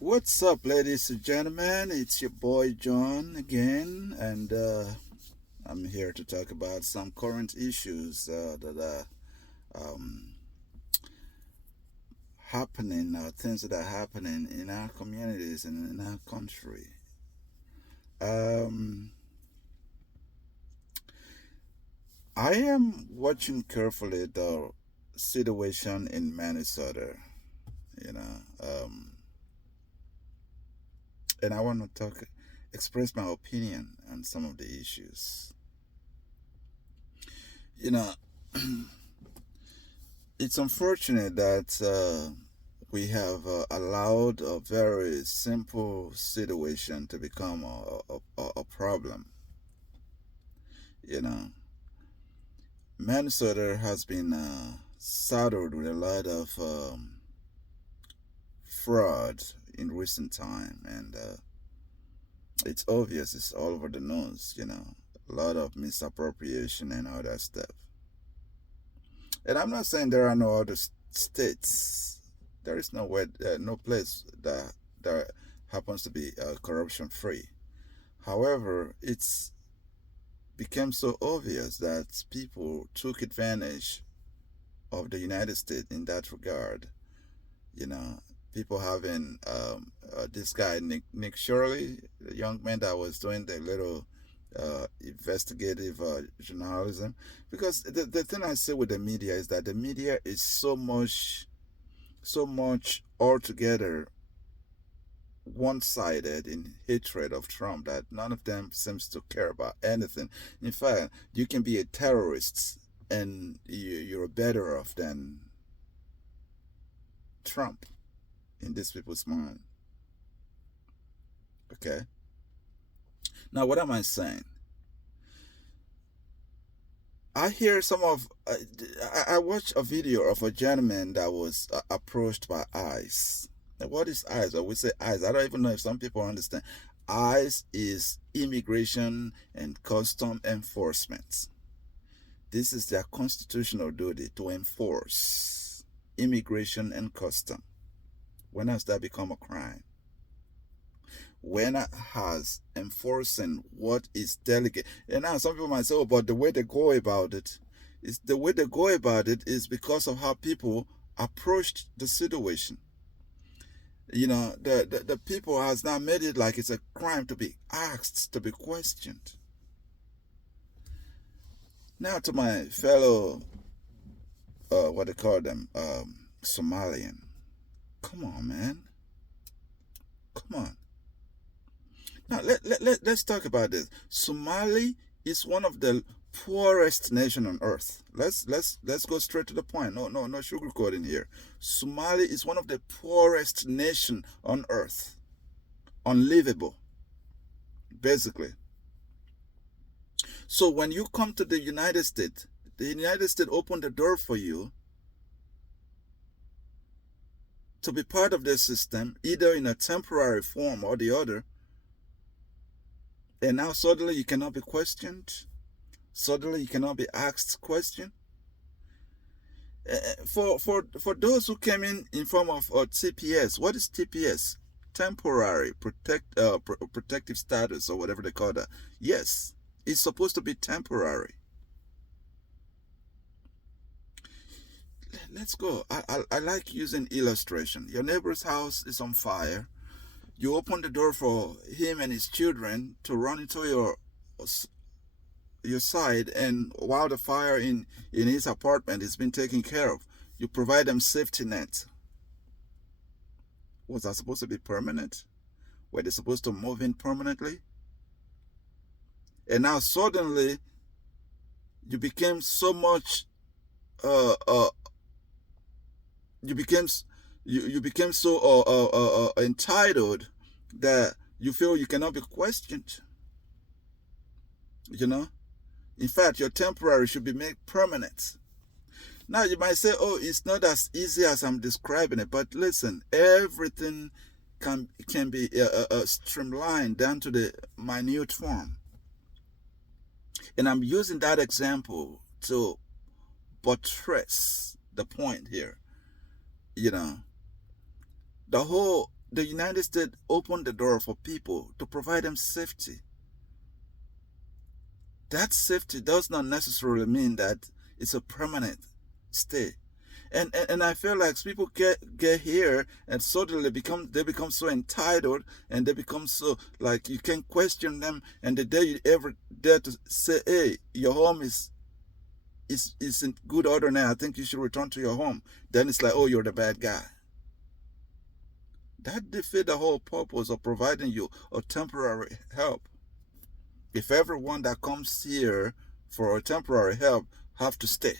What's up, ladies and gentlemen? It's your boy John again, and I'm here to talk about some current issues that are happening, things that are happening in our communities and in our country. Um, I am watching carefully the situation in Minnesota, you know, and I want to express my opinion on some of the issues. You know, it's unfortunate that we have allowed a very simple situation to become a problem. You know, Minnesota has been saddled with a lot of fraud in recent time, and it's obvious. It's all over the news. A lot of misappropriation and all that stuff. And I'm not saying there are no other states. There is no place that happens to be corruption free. However, it's became so obvious that people took advantage of the United States in that regard. You know, people having this guy Nick Shirley, the young man that was doing the little investigative journalism. Because the thing I say with the media is that the media is so much altogether one-sided in hatred of Trump that none of them seems to care about anything. In fact, you can be a terrorist and you're better off than Trump in these people's mind. Okay. Now, what am I saying? I hear some of. I watched a video of a gentleman that was approached by ICE. Now, what is ICE? Or we say ICE. I don't even know if some people understand. ICE is Immigration and Custom Enforcement. This is their constitutional duty to enforce immigration and custom. When has that become a crime? When has enforcing what is delegate? And now some people might say, oh, but the way they go about it is because of how people approached the situation. The people has now made it like it's a crime to be asked, to be questioned. Now to my fellow, what they call them, Somalian. Come on, man. Come on. Now let's talk about this. Somali is one of the poorest nation on earth. Let's go straight to the point. No sugarcoating here. Somali is one of the poorest nation on earth. Unlivable, basically. So when you come to the United States opened the door for you to be part of their system, either in a temporary form or the other. And now suddenly you cannot be questioned. Suddenly you cannot be asked question. For those who came in form of TPS, what is TPS? Temporary protective status or whatever they call that. Yes, it's supposed to be temporary. Let's go. I like using illustration. Your neighbor's house is on fire. You open the door for him and his children to run into your side, and while the fire in his apartment is being taken care of, you provide them safety net. Was that supposed to be permanent? Were they supposed to move in permanently? And now suddenly you became so much you became you became so entitled that you feel you cannot be questioned. In fact, your temporary should be made permanent. Now you might say, oh, it's not as easy as I'm describing it, but listen, everything can be streamlined down to the minute form. And I'm using that example to buttress the point here. The whole the United States opened the door for people to provide them safety. That safety does not necessarily mean that it's a permanent stay. And I feel like people get here and suddenly become so entitled, and they become so like you can question them, and the day you ever dare to say, hey, your home is in good order now, I think you should return to your home, then it's like, oh, you're the bad guy. That defeats the whole purpose of providing you a temporary help. If everyone that comes here for a temporary help have to stay.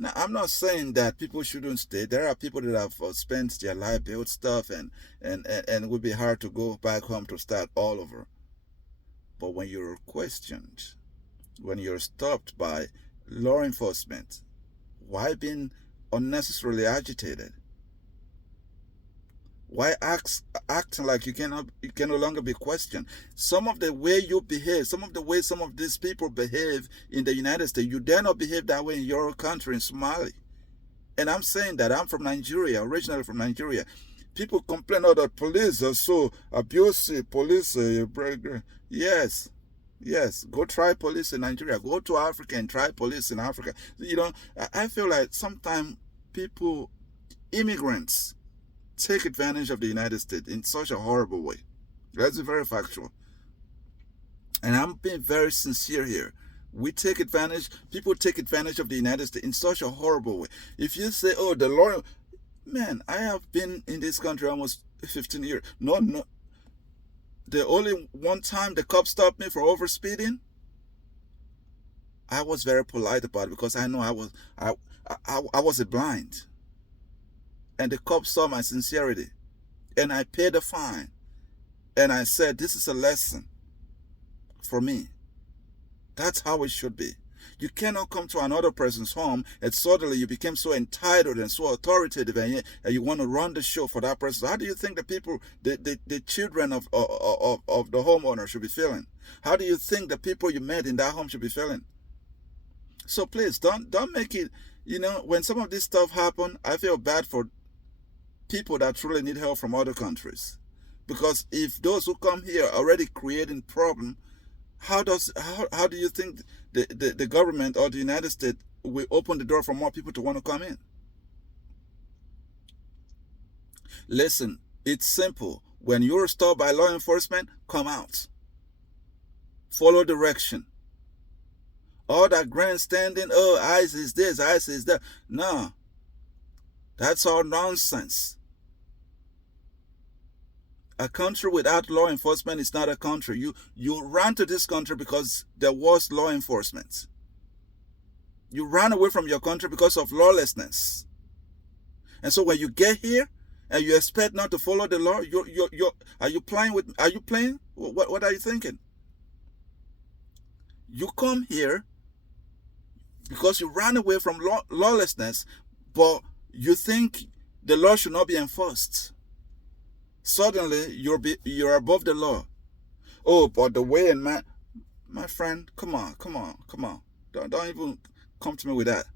Now, I'm not saying that people shouldn't stay. There are people that have spent their life built stuff, and it would be hard to go back home to start all over. But when you're questioned, when you're stopped by law enforcement, why being unnecessarily agitated? Why acting like you can no longer be questioned? Some of the way you behave, some of the way some of these people behave in the United States, you dare not behave that way in your country, in Somalia. And I'm saying that I'm from Nigeria, originally from Nigeria. People complain, oh, the police are so abusive. Police, yes, yes. Go try police in Nigeria. Go to Africa and try police in Africa. You know, I feel like sometimes people, immigrants, take advantage of the United States in such a horrible way. Let's be very factual. And I'm being very sincere here. People take advantage of the United States in such a horrible way. If you say, oh, the law, man, I have been in this country almost 15 years. No. The only one time the cop stopped me for overspeeding, I was very polite about it because I know I was a blind. And the cop saw my sincerity. And I paid the fine. And I said, this is a lesson for me. That's how it should be. You cannot come to another person's home and suddenly you become so entitled and so authoritative, and you want to run the show for that person. So how do you think the people, the children of the homeowner should be feeling? How do you think the people you met in that home should be feeling? So please, don't make it, when some of this stuff happen, I feel bad for people that truly need help from other countries. Because if those who come here are already creating problem, how do you think the government or the United States will open the door for more people to want to come in? Listen, it's simple. When you're stopped by law enforcement, come out. Follow direction. All that grandstanding, oh, ICE is this, ICE is that. No. That's all nonsense. A country without law enforcement is not a country. You ran to this country because there was law enforcement. You ran away from your country because of lawlessness. And so when you get here and you expect not to follow the law, are you playing? What are you thinking? You come here because you ran away from lawlessness, but you think the law should not be enforced. Suddenly, you're above the law. Oh, but the way and my friend, come on. Don't even come to me with that.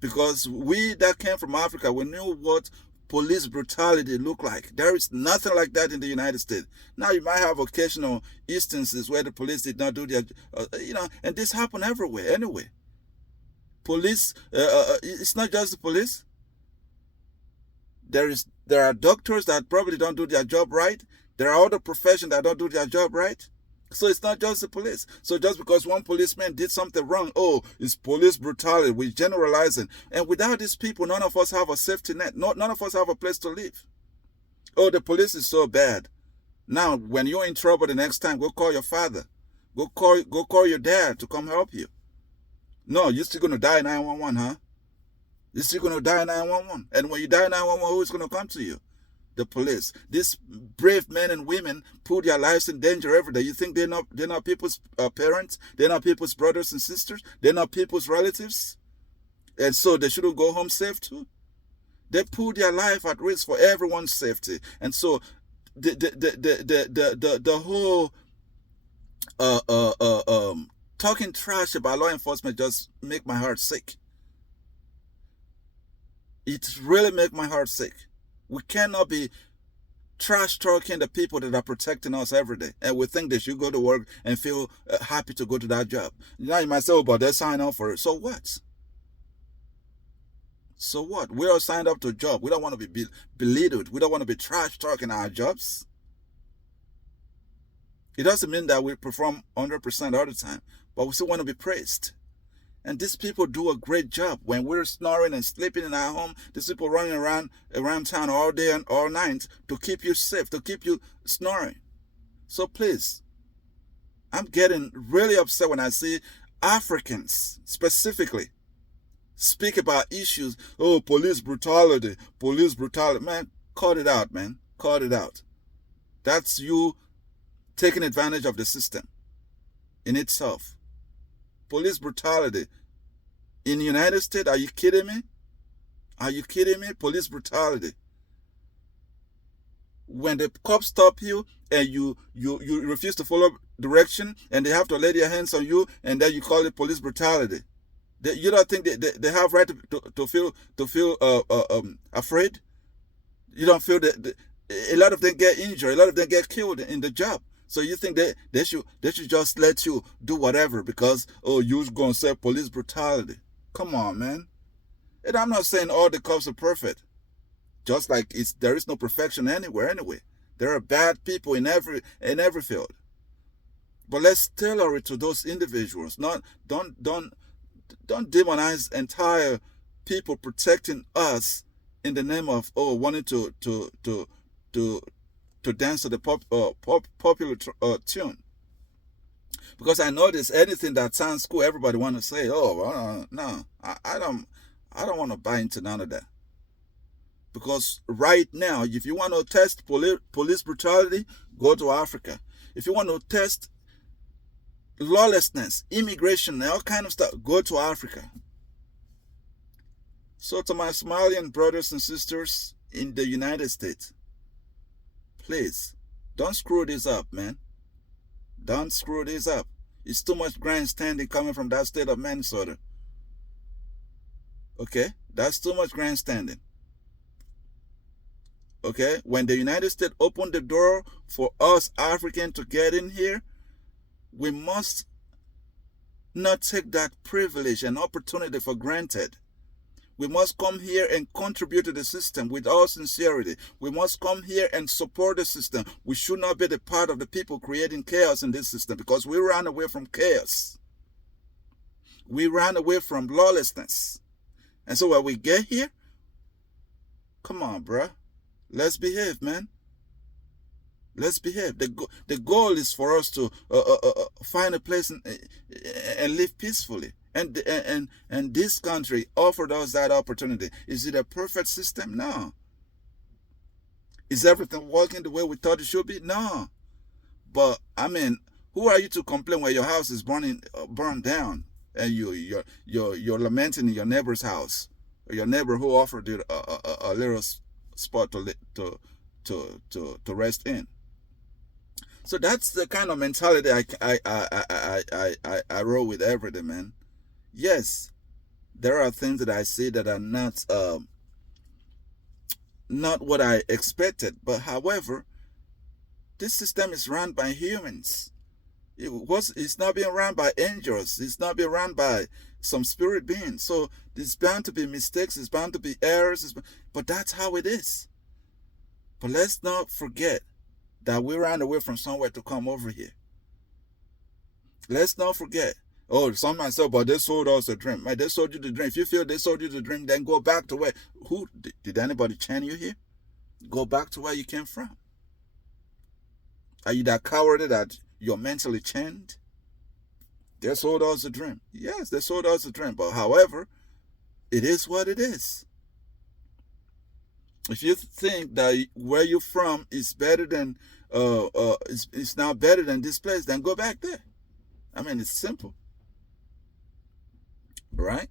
Because we that came from Africa, we knew what police brutality looked like. There is nothing like that in the United States. Now, you might have occasional instances where the police did not do their, and this happened everywhere anyway. Police, it's not just the police. There are doctors that probably don't do their job right. There are other professions that don't do their job right. So it's not just the police. So just because one policeman did something wrong, oh, it's police brutality. We're generalizing. And without these people, none of us have a safety net. None of us have a place to live. Oh, the police is so bad. Now, when you're in trouble the next time, go call your father. Go call your dad to come help you. No, you're still going to die 911, huh? You're still going to die 911. And when you die 911, who is going to come to you? The police. These brave men and women put their lives in danger every day. You think they're not people's parents? They're not people's brothers and sisters? They're not people's relatives? And so they shouldn't go home safe too? They put their life at risk for everyone's safety. And so the whole talking trash about law enforcement just make my heart sick. It really make my heart sick. We cannot be trash talking the people that are protecting us every day, and we think they should go to work and feel happy to go to that job. Now you might say, "Oh, but they sign up for it." So what? So what? We are signed up to a job. We don't want to be belittled. We don't want to be trash talking our jobs. It doesn't mean that we perform 100% all the time, but we still want to be praised. And these people do a great job. When we're snoring and sleeping in our home, these people running around town all day and all night to keep you safe, to keep you snoring. So please, I'm getting really upset when I see Africans specifically speak about issues. Oh, police brutality, police brutality. Man, cut it out, man. Cut it out. That's you taking advantage of the system in itself. Police brutality in the United States, are you kidding me? Are you kidding me? Police brutality. When the cops stop you and you refuse to follow direction and they have to lay their hands on you and then you call it police brutality. You don't think they have right to feel afraid? You don't feel that a lot of them get injured, a lot of them get killed in the job. So you think they should just let you do whatever because, oh, you're going to say police brutality. Come on, man. And I'm not saying all the cops are perfect. Just like there is no perfection anywhere anyway. There are bad people in every field. But let's tailor it to those individuals. Don't demonize entire people protecting us in the name of wanting to dance to the popular tune. Because I notice anything that sounds cool, everybody want to say, "Oh, no, I don't want to buy into none of that." Because right now, if you want to test police brutality, go to Africa. If you want to test lawlessness, immigration, and all kind of stuff, go to Africa. So to my Somalian brothers and sisters in the United States, please, don't screw this up, man. Don't screw this up. It's too much grandstanding coming from that state of Minnesota. Okay? That's too much grandstanding. Okay? When the United States opened the door for us Africans to get in here, we must not take that privilege and opportunity for granted. We must come here and contribute to the system with all sincerity. We must come here and support the system. We should not be the part of the people creating chaos in this system because we ran away from chaos. We ran away from lawlessness. And so when we get here, come on, bruh. Let's behave, man. Let's behave. The goal is for us to find a place and live peacefully. And this country offered us that opportunity. Is it a perfect system? No. Is everything working the way we thought it should be? No. But I mean, who are you to complain when your house is burned down and you're lamenting in your neighbor's house, or your neighbor who offered you a little spot to rest in? So that's the kind of mentality I roll with every day, man. Yes, there are things that I see that are not what I expected. But however, this system is run by humans. It's not being run by angels. It's not being run by some spirit beings. So there's bound to be mistakes. There's bound to be errors. But that's how it is. But let's not forget that we ran away from somewhere to come over here. Let's not forget. Oh, someone said, but they sold us a dream. Man, they sold you the dream. If you feel they sold you the dream, then go back to where. Did anybody chain you here? Go back to where you came from. Are you that cowardly that you're mentally chained? They sold us a dream. Yes, they sold us a dream. But however, it is what it is. If you think that where you're from is better than it's now better than this place, then go back there. I mean, it's simple. Right?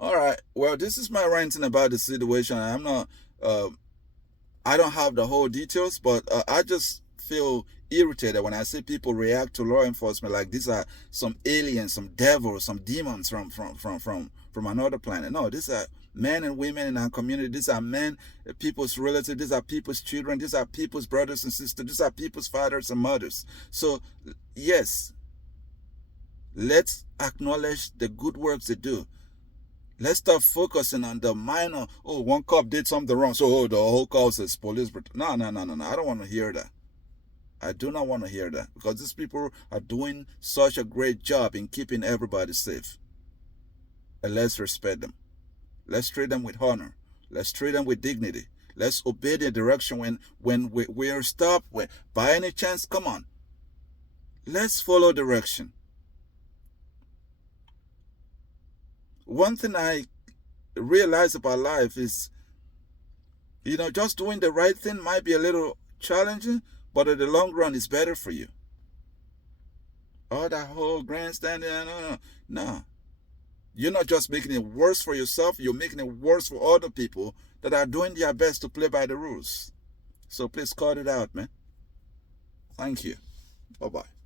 All right. Well, this is my ranting about the situation. I'm not I don't have the whole details, but I just feel irritated when I see people react to law enforcement like these are some aliens, some devils, some demons from another planet. No, these are men and women in our community. These are men, people's relatives. These are people's children. These are people's brothers and sisters. These are people's fathers and mothers. So, yes, let's acknowledge the good works they do. Let's stop focusing on the minor. Oh, one cop did something wrong, so the whole cause is police. No, no, no, no, no. I don't want to hear that. I do not want to hear that, because these people are doing such a great job in keeping everybody safe. And let's respect them. Let's treat them with honor. Let's treat them with dignity. Let's obey their direction when we are stopped. By any chance, come on. Let's follow direction. One thing I realize about life is, just doing the right thing might be a little challenging, but in the long run, it's better for you. All that whole grandstanding, no. You're not just making it worse for yourself, you're making it worse for other people that are doing their best to play by the rules. So please cut it out, man. Thank you. Bye-bye.